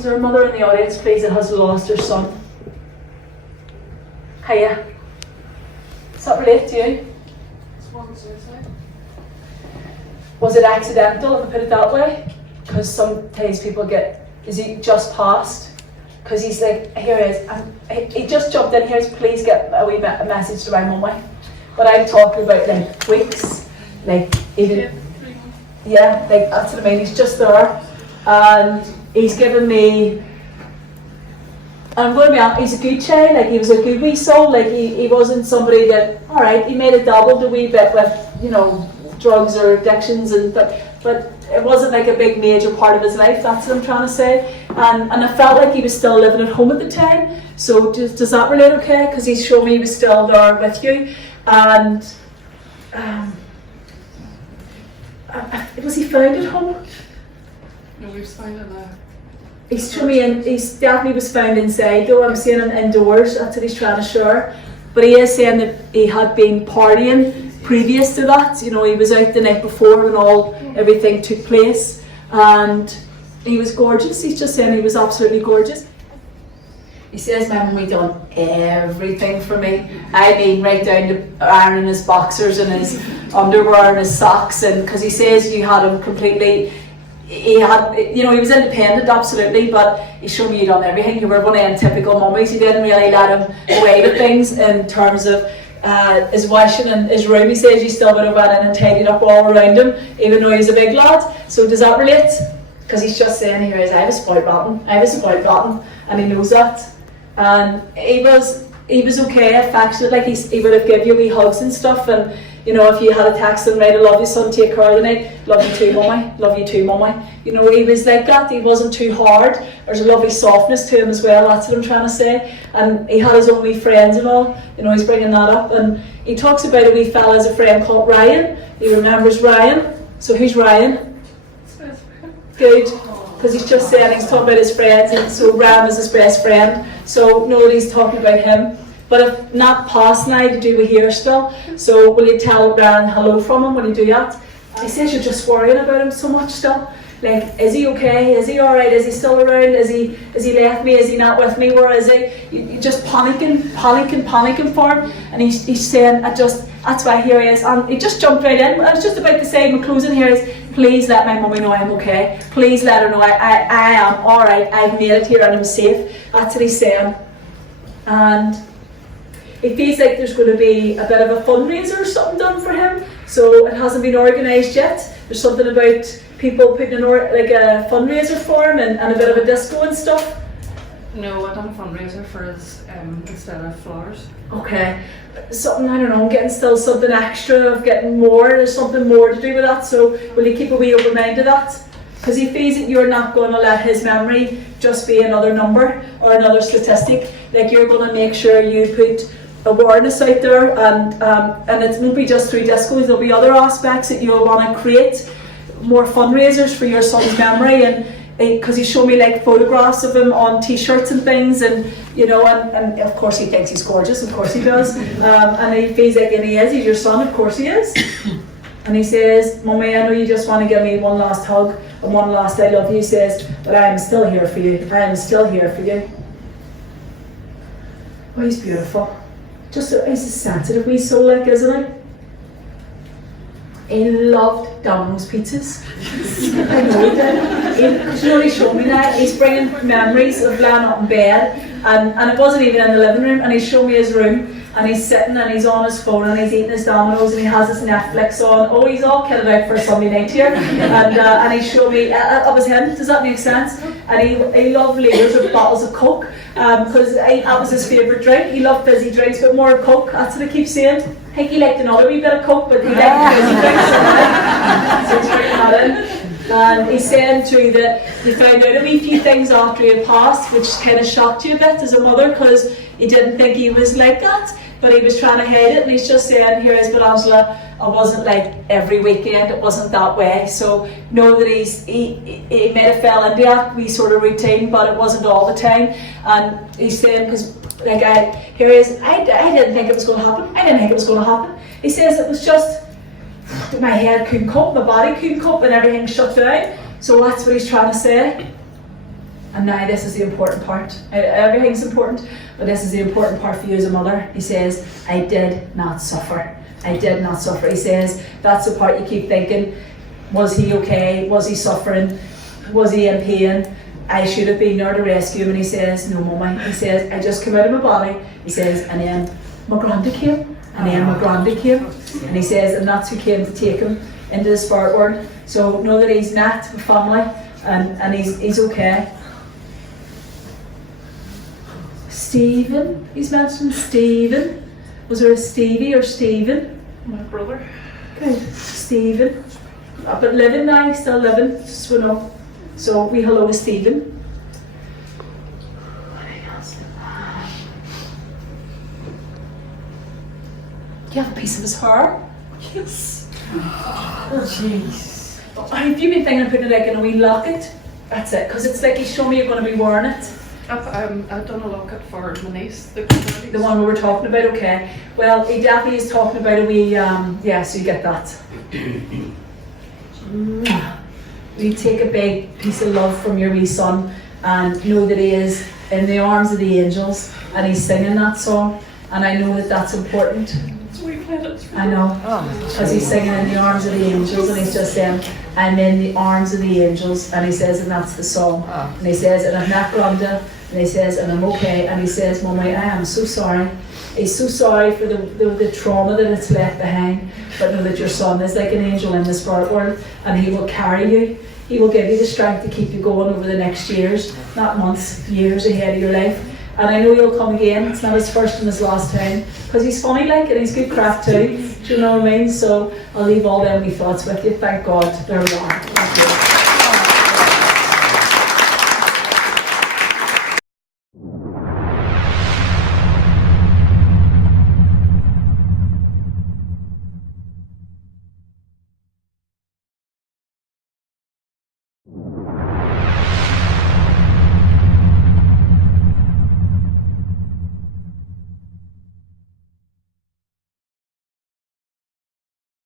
Is there a mother in the audience, please, that has lost her son? Hiya. Does that relate to you? Was it accidental, if I put it that way? Because sometimes people get, is he just passed? Because he's like, here he is, he just jumped in here, please get a wee message to my mummy. But I'm talking about like weeks, like even, yeah, like that's what I mean, he's just there. And he's given me, I'm going to be honest, he's a good child, like he was a good wee soul, like he wasn't somebody that, alright, he made it dabbled a wee bit with, you know, drugs or addictions, and but it wasn't like a big major part of his life, that's what I'm trying to say. And I felt like he was still living at home at the time, so does that relate okay? Because he's shown me he was still there with you. And was he found at home? No, he was found in a... He's shown me, and he's definitely was found inside though, I'm seeing him indoors, that's what he's trying to share. But he is saying that he had been partying previous to that, you know, he was out the night before when everything took place, and he was gorgeous. He's just saying he was absolutely gorgeous. He says my mummy done everything for me. I mean, right down to ironing his boxers and his underwear and his socks, and because he says you had him completely, he had, you know, he was independent, absolutely, but he showed me you done everything. You were one of them typical mummies. You didn't really let him away with things in terms of his washing and his room. He says you still would have went in and tidied up all around him, even though he's a big lad. So does that relate? Because he's just saying here is, I was spoiled rotten, and he knows that. And he was okay, affectionate, like he would have given you wee hugs and stuff, and you know, if you had a text and right, I love you son, take care of the night, love you too mummy, you know, he was like that. He wasn't too hard. There's a lovely softness to him as well, that's what I'm trying to say. And he had his own wee friends and all, you know, he's bringing that up. And he talks about a wee fella as a friend called Ryan. He remembers Ryan. So who's Ryan? Good, because he's just saying he's talking about his friends, and so Ram is his best friend, so know that he's talking about him. But if not past now, to do with here still, so will you tell Ram hello from him when you do that? He says you're just worrying about him so much still. Like, is he okay? Is he alright? Is he still around? Is he left me? Is he not with me? Where is he? You're just panicking for him. And he's saying, that's why here he is. And he just jumped right in. I was just about to say, my closing here is, please let my mummy know I'm okay. Please let her know I am alright. I've made it here and I'm safe. That's what he's saying. And it feels like there's going to be a bit of a fundraiser or something done for him. So it hasn't been organised yet. There's something about people putting in like a fundraiser for him and a bit of a disco and stuff. No, I done a fundraiser for his instead of flowers. Okay. Something, I don't know, getting still something extra, of getting more, there's something more to do with that. So will you keep a wee open mind to that? Because he feels that you're not going to let his memory just be another number or another statistic. Like, you're going to make sure you put awareness out there, and it won't be just through discos. There'll be other aspects that you'll want to create, more fundraisers for your son's memory. And because he showed me like photographs of him on t-shirts and things, and you know, and of course he thinks he's gorgeous, of course he does, and he feels like, and he's your son, of course he is. And he says, Mummy, I know you just want to give me one last hug and one last I love you. He says, but I am still here for you. I am still here for you. Oh, he's beautiful. Just he's a sensitive wee soul, like, isn't he? He loved Domino's pizzas. I know he did. Because you know, he showed me that. He's bringing memories of laying up in bed, and it wasn't even in the living room, and he showed me his room, and he's sitting and he's on his phone and he's eating his Domino's and he has his Netflix on. Oh, he's all kitted out for a Sunday night here. And he showed me, that was him, does that make sense? And he loved liters of bottles of Coke, because that was his favourite drink. He loved fizzy drinks, but more Coke, that's what I keep saying. I think he liked another wee bit of Coke, but he liked fizzy drinks. So he's drinking that in. And he's saying too that he found out a wee few things after he had passed, which kind of shocked you a bit as a mother, because he didn't think he was like that, but he was trying to hide it. And he's just saying, here is, but Angela, I wasn't like every weekend, it wasn't that way. So know that he may have fell into that wee sort of routine, but it wasn't all the time. And he's saying, because like I didn't think it was going to happen. He says it was just, my head couldn't cope, my body couldn't cope, and everything shut down. So that's what he's trying to say. And now this is the important part. Everything's important, but this is the important part for you as a mother. He says, I did not suffer. I did not suffer. He says, that's the part you keep thinking, was he okay? Was he suffering? Was he in pain? I should have been there to rescue him. And he says, no, mama. He says, I just came out of my body. He says, and then my granda came. And then my granda came. And he says, and that's who came to take him into the spirit world. So know that he's met with family, and he's okay. Stephen, he's mentioned Stephen. Was there a Stevie or Stephen? My brother. Good, Stephen. But living now, he's still living, just so we know. So we hello to Stephen. Do you have a piece of his hair? Yes. Oh, jeez. Have you been thinking of putting it like in a wee locket? That's it, because it's like he's showing me you're going to be wearing it. I've done a locket for my niece, the one we were talking about, okay. Well, he definitely is talking about a wee, yeah, so you get that. You take a big piece of love from your wee son and know that he is in the arms of the angels and he's singing that song, and I know that that's important. So we played it. I know, because he's singing in the arms of the angels, and he's just saying, I'm in the arms of the angels, and he says, and that's the song. And he says, and I'm not Granda, and he says, and I'm okay, and he says, Mummy, I am so sorry. He's so sorry for the trauma that it's left behind, but know that your son is like an angel in the spirit world, and he will carry you. He will give you the strength to keep you going over the next years, not months, years ahead of your life. And I know he'll come again. It's not his first and his last time, because he's funny like, and he's good craft too. Do you know what I mean? So I'll leave all them wee thoughts with you. Thank God. There we are.